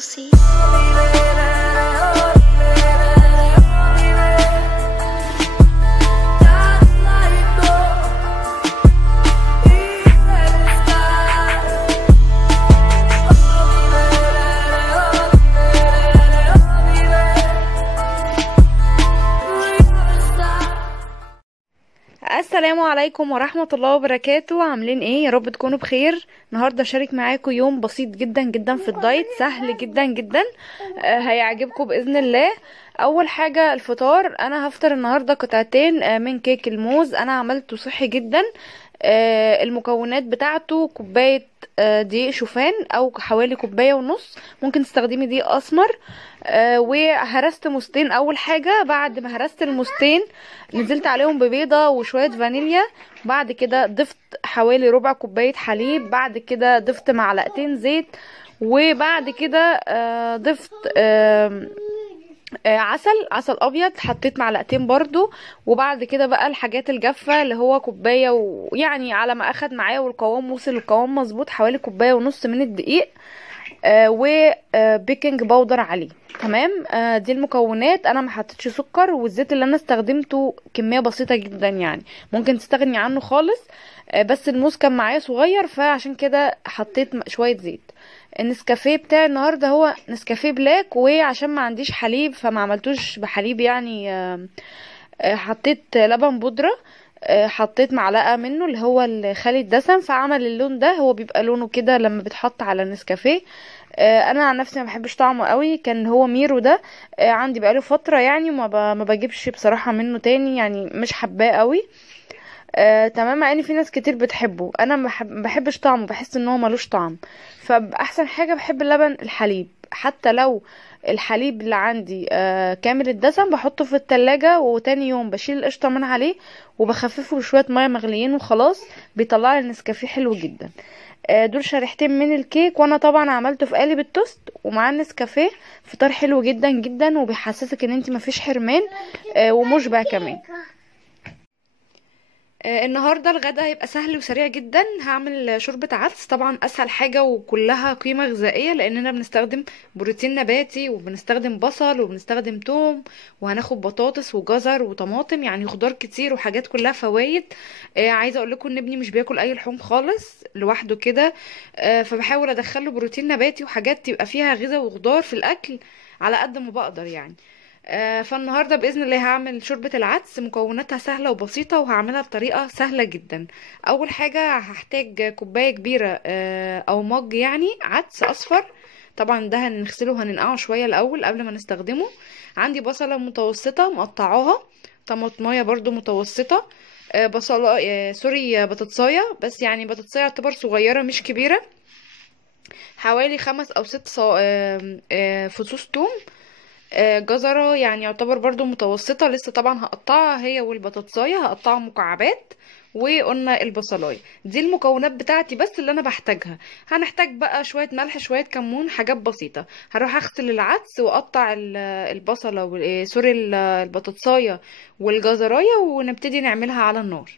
see. السلام عليكم ورحمة الله وبركاته. عاملين ايه؟ يا رب تكونوا بخير. النهاردة شارك معاكم يوم بسيط جدا جدا في الدايت، سهل جدا جدا. هيعجبكم بإذن الله. اول حاجة الفطار، انا هفطر النهاردة قطعتين من كيك الموز. انا عملته صحي جدا. المكونات بتاعته كوباية دقيق شوفان او حوالي كوباية ونص، ممكن تستخدمي دقيق اسمر. وهرست موزتين. اول حاجة بعد ما هرست الموزتين نزلت عليهم ببيضة وشوية فانيليا. بعد كده ضفت حوالي ربع كوباية حليب. بعد كده ضفت معلقتين زيت. وبعد كده ضفت عسل ابيض، حطيت معلقتين برضو. وبعد كده بقى الحاجات الجافه اللي هو كوبايه، ويعني على ما اخد معايا والقوام وصل القوام مظبوط حوالي كوبايه ونص من الدقيق، وبيكنج باودر عليه. تمام. دي المكونات. انا ما حطيتش سكر، والزيت اللي انا استخدمته كميه بسيطه جدا، يعني ممكن تستغني عنه خالص. بس الموز كان معايا صغير، فعشان كده حطيت شويه زيت. النسكافيه بتاعي النهارده هو نسكافيه بلاك، وعشان ما عنديش حليب فما عملتوش بحليب يعني. حطيت لبن بودره. حطيت معلقه منه اللي هو خالي الدسم، فعمل اللون ده. هو بيبقى لونه كده لما بتحط على النسكافيه. انا عن نفسي ما بحبش طعمه قوي. كان هو ميرو ده عندي بقاله فتره يعني، ما بجيبش بصراحه منه تاني، يعني مش حباه قوي. تمام. مع ان في ناس كتير بتحبه، انا ما بحبش طعمه، بحس ان هو ملوش طعم. فاحسن حاجه بحب اللبن الحليب. حتى لو الحليب اللي عندي كامل الدسم بحطه في التلاجة، وتاني يوم بشيل القشطه من عليه وبخففه بشويه ميه مغليين وخلاص. بيطلع لي النسكافيه حلو جدا. دول شريحتين من الكيك، وانا طبعا عملته في قالب التوست ومع النسكافيه. فطار حلو جدا جدا، وبيحسسك ان انت مفيش حرمان، ومشبع كمان. النهارده الغدا هيبقى سهل وسريع جدا. هعمل شوربه عدس، طبعا اسهل حاجه وكلها قيمه غذائيه، لاننا بنستخدم بروتين نباتي وبنستخدم بصل وبنستخدم توم، وهناخد بطاطس وجزر وطماطم، يعني خضار كتير وحاجات كلها فوايد. عايزه اقول لكم ان ابني مش بياكل اي لحوم خالص لوحده كده. فبحاول ادخله بروتين نباتي وحاجات تبقى فيها غذاء وخضار في الاكل على قد ما بقدر يعني. فالنهارده باذن الله هعمل شوربه العدس. مكوناتها سهله وبسيطه، وهعملها بطريقه سهله جدا. اول حاجه هحتاج كوبايه كبيره او مج يعني عدس اصفر. طبعا ده هنغسله وهننقعه شويه الاول قبل ما نستخدمه. عندي بصله متوسطه مقطعاها، طماطمايه برضو متوسطه، بصله سوري بطاطسايه، بس يعني بطاطسايه يعتبر صغيره مش كبيره. حوالي 5 أو 6 فصوص توم. جزرة يعني يعتبر برضو متوسطة، لسه طبعا هقطعها هي والبطاطساية، هقطعها مكعبات. وقلنا البصلاية. دي المكونات بتاعتي بس اللي انا بحتاجها. هنحتاج بقى شوية ملح شوية كمون، حاجات بسيطة. هروح اغسل العدس واقطع البصلة سوري البطاطساية والجزراية، ونبتدي نعملها على النار.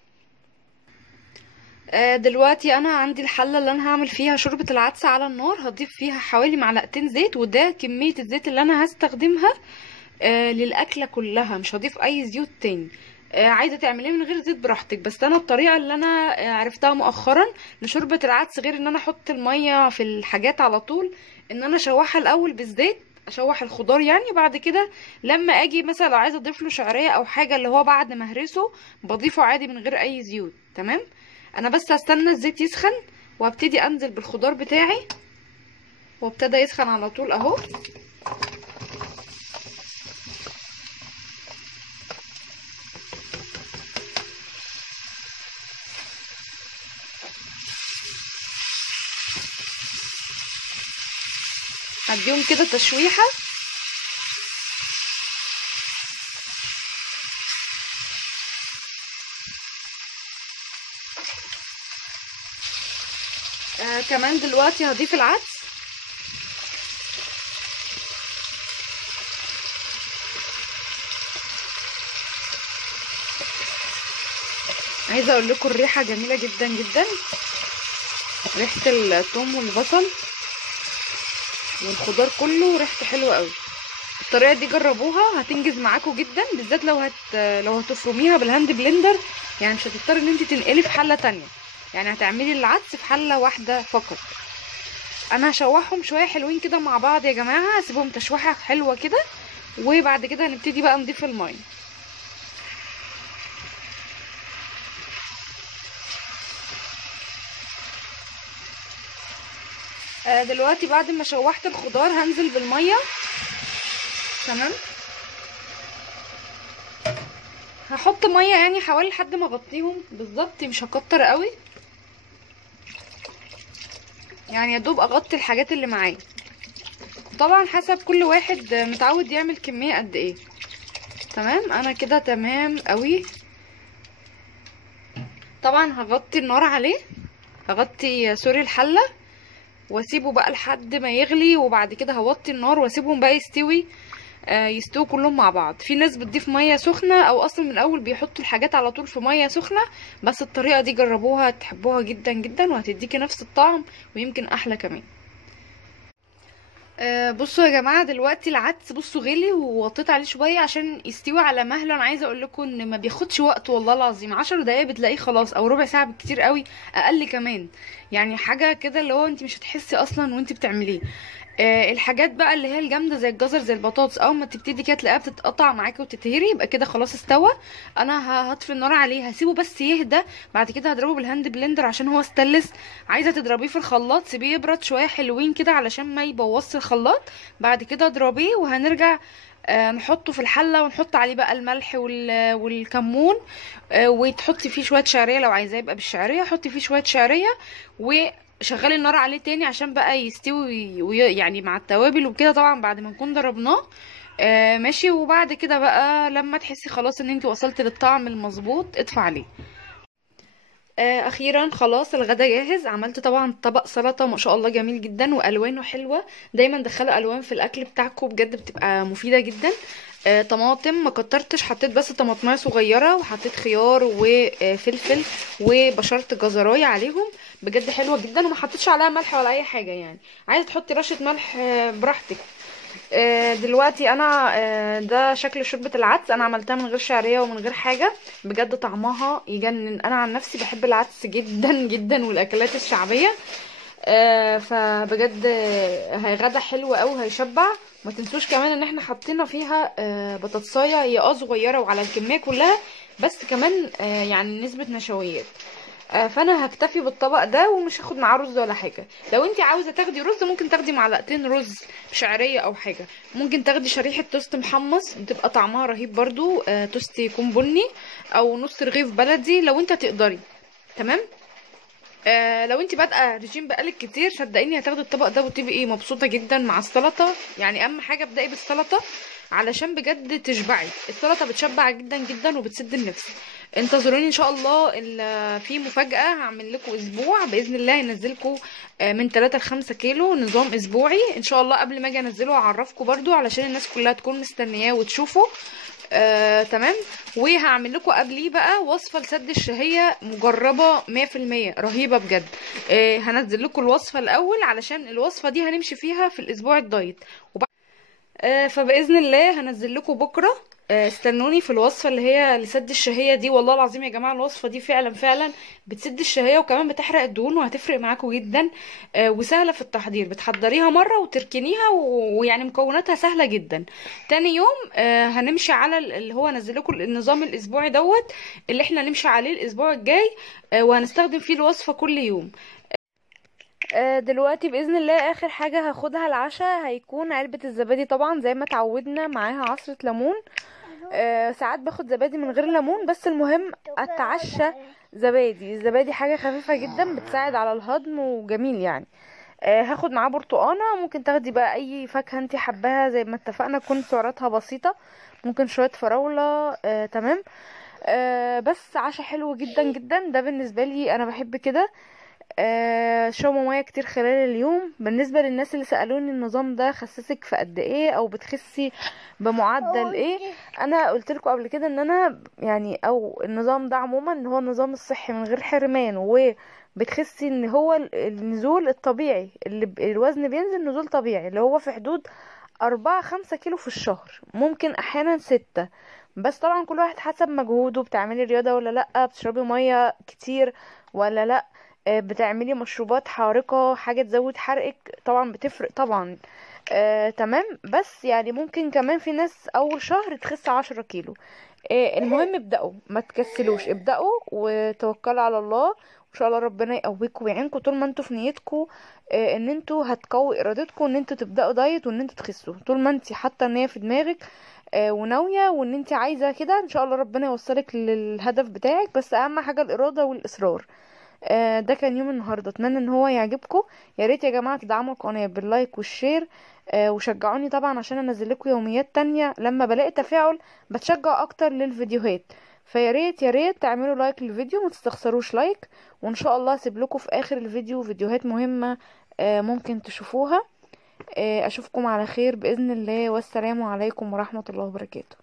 دلوقتي انا عندي الحله اللي انا هعمل فيها شوربه العدس على النار. هضيف فيها حوالي معلقتين زيت، وده كميه الزيت اللي انا هستخدمها للاكله كلها، مش هضيف اي زيوت تاني. عايزه تعمليه من غير زيت براحتك، بس انا الطريقه اللي انا عرفتها مؤخرا لشوربه العدس، غير ان انا احط الميه في الحاجات على طول، ان انا اشوحها الاول بالزيت، اشوح الخضار يعني. بعد كده لما اجي مثلا لو عايزه اضيف له شعريه او حاجه، اللي هو بعد ما اهرسه بضيفه عادي من غير اي زيوت. تمام. انا بس هستنى الزيت يسخن وابتدي انزل بالخضار بتاعي، وابتدى يسخن على طول اهو. هديهم كده تشويحه. كمان دلوقتي هضيف العدس. عايزه اقول لكم الريحه جميله جدا جدا، ريحه الثوم والبصل. والخضار كله ريحته حلوه قوي. الطريقه دي جربوها هتنجز معاكم جدا، بالذات لو هتفرميها بالهاند بلندر، يعني مش هتضطري ان انت تنقلي في حله تانية، يعني هتعملي العدس في حله واحده فقط. انا هشوحهم شويه حلوين كده مع بعض يا جماعه، هسيبهم تشويحه حلوه كده، وبعد كده هنبتدي بقى نضيف الميه. دلوقتي بعد ما شوحت الخضار هنزل بالميه. تمام، هحط ميه يعني حوالي لحد ما اغطيهم بالظبط، مش هكتر قوي، يعني يا دوب اغطي الحاجات اللي معايا. طبعا حسب كل واحد متعود يعمل كميه قد ايه. تمام، انا كده تمام قوي. طبعا هغطي النار عليه، هغطي سوري الحله، واسيبه بقى لحد ما يغلي، وبعد كده هوطي النار واسيبهم بقى يستووا كلهم مع بعض. في ناس بتضيف ميه سخنه، او اصلا من الاول بيحطوا الحاجات على طول في ميه سخنه، بس الطريقه دي جربوها تحبوها جدا جدا، وهتديكي نفس الطعم ويمكن احلى كمان. بصوا يا جماعه، دلوقتي العدس بصوا غلي، ووطيت عليه شويه عشان يستوي على مهله. انا عايزه اقول لكم ان ما بياخدش وقت والله العظيم، 10 دقايق بتلاقيه خلاص، او ربع ساعه بالكتير قوي، اقل كمان. يعني حاجه كده اللي هو انت مش هتحسي اصلا وانت بتعمليه. الحاجات بقى اللي هي الجامده زي الجزر زي البطاطس، اول ما تبتدي كده تلاقيها بتتقطع معاكي وتتهري، يبقى كده خلاص استوى. انا هطفي النار عليه، هسيبه بس يهدى، بعد كده هضربه بالهاند بلندر عشان هو استلس. عايزه تضربيه في الخلاط سيبيه يبرد شويه حلوين كده علشان ما يبوظش الخلاط، بعد كده اضربيه وهنرجع نحطه في الحله، ونحط عليه بقى الملح والكمون، وتحطي فيه شويه شعريه لو عايزاه يبقى بالشعريه، حطي فيه شويه شعريه، وشغلي النار عليه تاني عشان بقى يستوي يعني مع التوابل وكده، طبعا بعد ما نكون ضربناه. ماشي، وبعد كده بقى لما تحسي خلاص ان انت وصلتي للطعم المظبوط اطفي عليه. اخيرا خلاص الغدا جاهز. عملت طبعا طبق سلطه ما شاء الله جميل جدا، والوانه حلوه. دايما دخلوا الوان في الاكل بتاعكم، بجد بتبقى مفيده جدا. طماطم ما كترتش، حطيت بس طماطمايه صغيره، وحطيت خيار وفلفل وبشرت جزرايه عليهم، بجد حلوه جدا، وما حطيتش عليها ملح ولا اي حاجه. يعني عايزه تحطي رشه ملح براحتك. دلوقتي انا ده شكل شوربة العدس. انا عملتها من غير شعرية ومن غير حاجة، بجد طعمها يجنن. انا عن نفسي بحب العدس جدا جدا والاكلات الشعبية. فبجد غدا حلو قوي هيشبع. ما تنسوش كمان ان احنا حطينا فيها بطاطسايه، هي صغيرة وعلى الكمية كلها، بس كمان يعني نسبة نشويات. فانا هكتفي بالطبق ده، ومش هاخد معاه رز ولا حاجه. لو انت عاوزه تاخدي رز ممكن تاخدي معلقتين رز بشعريه او حاجه، ممكن تاخدي شريحه توست محمص بتبقى طعمها رهيب برضو، توست يكون بني، او نص رغيف بلدي لو انت تقدري. تمام. لو انت بادئه رجيم بقالك كتير صدقيني هتاخدي الطبق ده وتبقي مبسوطه جدا مع السلطه. يعني اهم حاجه ابدأي بالسلطه علشان بجد تشبعي. السلطه بتشبع جدا جدا وبتسد النفس. انتظروني ان شاء الله، في مفاجاه هعمل لكم اسبوع باذن الله، ينزلكم من 3 ل 5 كيلو، نظام اسبوعي ان شاء الله. قبل ما اجي انزله هعرفكم برضو علشان الناس كلها تكون مستنياه وتشوفه. تمام. وهعمل لكم قبليه بقى وصفه لسد الشهيه مجربه 100% رهيبه بجد. هنزل لكم الوصفه الاول علشان الوصفه دي هنمشي فيها في الاسبوع الدايت. فباذن الله هنزل لكم بكره. استنوني في الوصفه اللي هي لسد الشهيه دي. والله العظيم يا جماعه الوصفه دي فعلا فعلا بتسد الشهيه، وكمان بتحرق الدهون، وهتفرق معاكم جدا. وسهله في التحضير، بتحضريها مره وتركنيها، ويعني مكوناتها سهله جدا. تاني يوم هنمشي على اللي هو انزل لكم النظام الاسبوعي دوت اللي احنا نمشي عليه الاسبوع الجاي، وهنستخدم فيه الوصفه كل يوم. دلوقتي باذن الله اخر حاجه هاخدها العشاء هيكون علبه الزبادي، طبعا زي ما اتعودنا معاها عصره ليمون. ساعات باخد زبادي من غير ليمون، بس المهم اتعشى زبادي. الزبادي حاجه خفيفه جدا بتساعد على الهضم وجميل يعني. هاخد معاه برتقانه، ممكن تاخدي بقى اي فاكهه انتي حباها زي ما اتفقنا تكون سعراتها بسيطه، ممكن شويه فراوله. تمام. بس عشاء حلو جدا جدا، ده بالنسبه لي انا بحب كده. شربوا ميه كتير خلال اليوم. بالنسبه للناس اللي سالوني النظام ده خسسك في قد ايه او بتخسي بمعدل ايه، انا قلت لكم قبل كده ان انا يعني او النظام ده عموما ان هو النظام الصحي من غير حرمان بتخسي ان هو النزول الطبيعي اللي الوزن بينزل نزول طبيعي اللي هو في حدود 4-5 كيلو في الشهر، ممكن احيانا 6. بس طبعا كل واحد حسب مجهوده، بتعملي رياضة ولا لأ، بتشربي مية كتير ولا لأ، بتعملي مشروبات حارقة حاجة تزود حرقك، طبعا بتفرق طبعا. تمام. بس يعني ممكن كمان في ناس اول شهر تخس 10 كيلو. المهم ابدأوا، ما تكسلوش، ابدأوا وتوكلوا على الله، وان شاء الله ربنا يقويكم ويعينكم طول ما انتوا في نيتكم ان انتوا هتقوي ارادتكم ان انتوا تبدأوا دايت وان انتوا تخسوا. طول ما انت حاطه النية في دماغك وناوية وان انت عايزة كده، ان شاء الله ربنا يوصلك للهدف بتاعك. بس اهم حاجة الارادة والاصرار. ده كان يوم النهارده، اتمنى ان هو يعجبكم. يا ريت يا جماعه تدعموا القناه باللايك والشير، وشجعوني طبعا عشان انزل لكم يوميات تانية. لما بلاقي تفاعل بتشجع اكتر للفيديوهات. فيا ريت يا ريت تعملوا لايك للفيديو، ما تستخسروش لايك. وان شاء الله اسيب لكم في اخر الفيديو فيديوهات مهمه ممكن تشوفوها. اشوفكم على خير باذن الله، والسلام عليكم ورحمه الله وبركاته.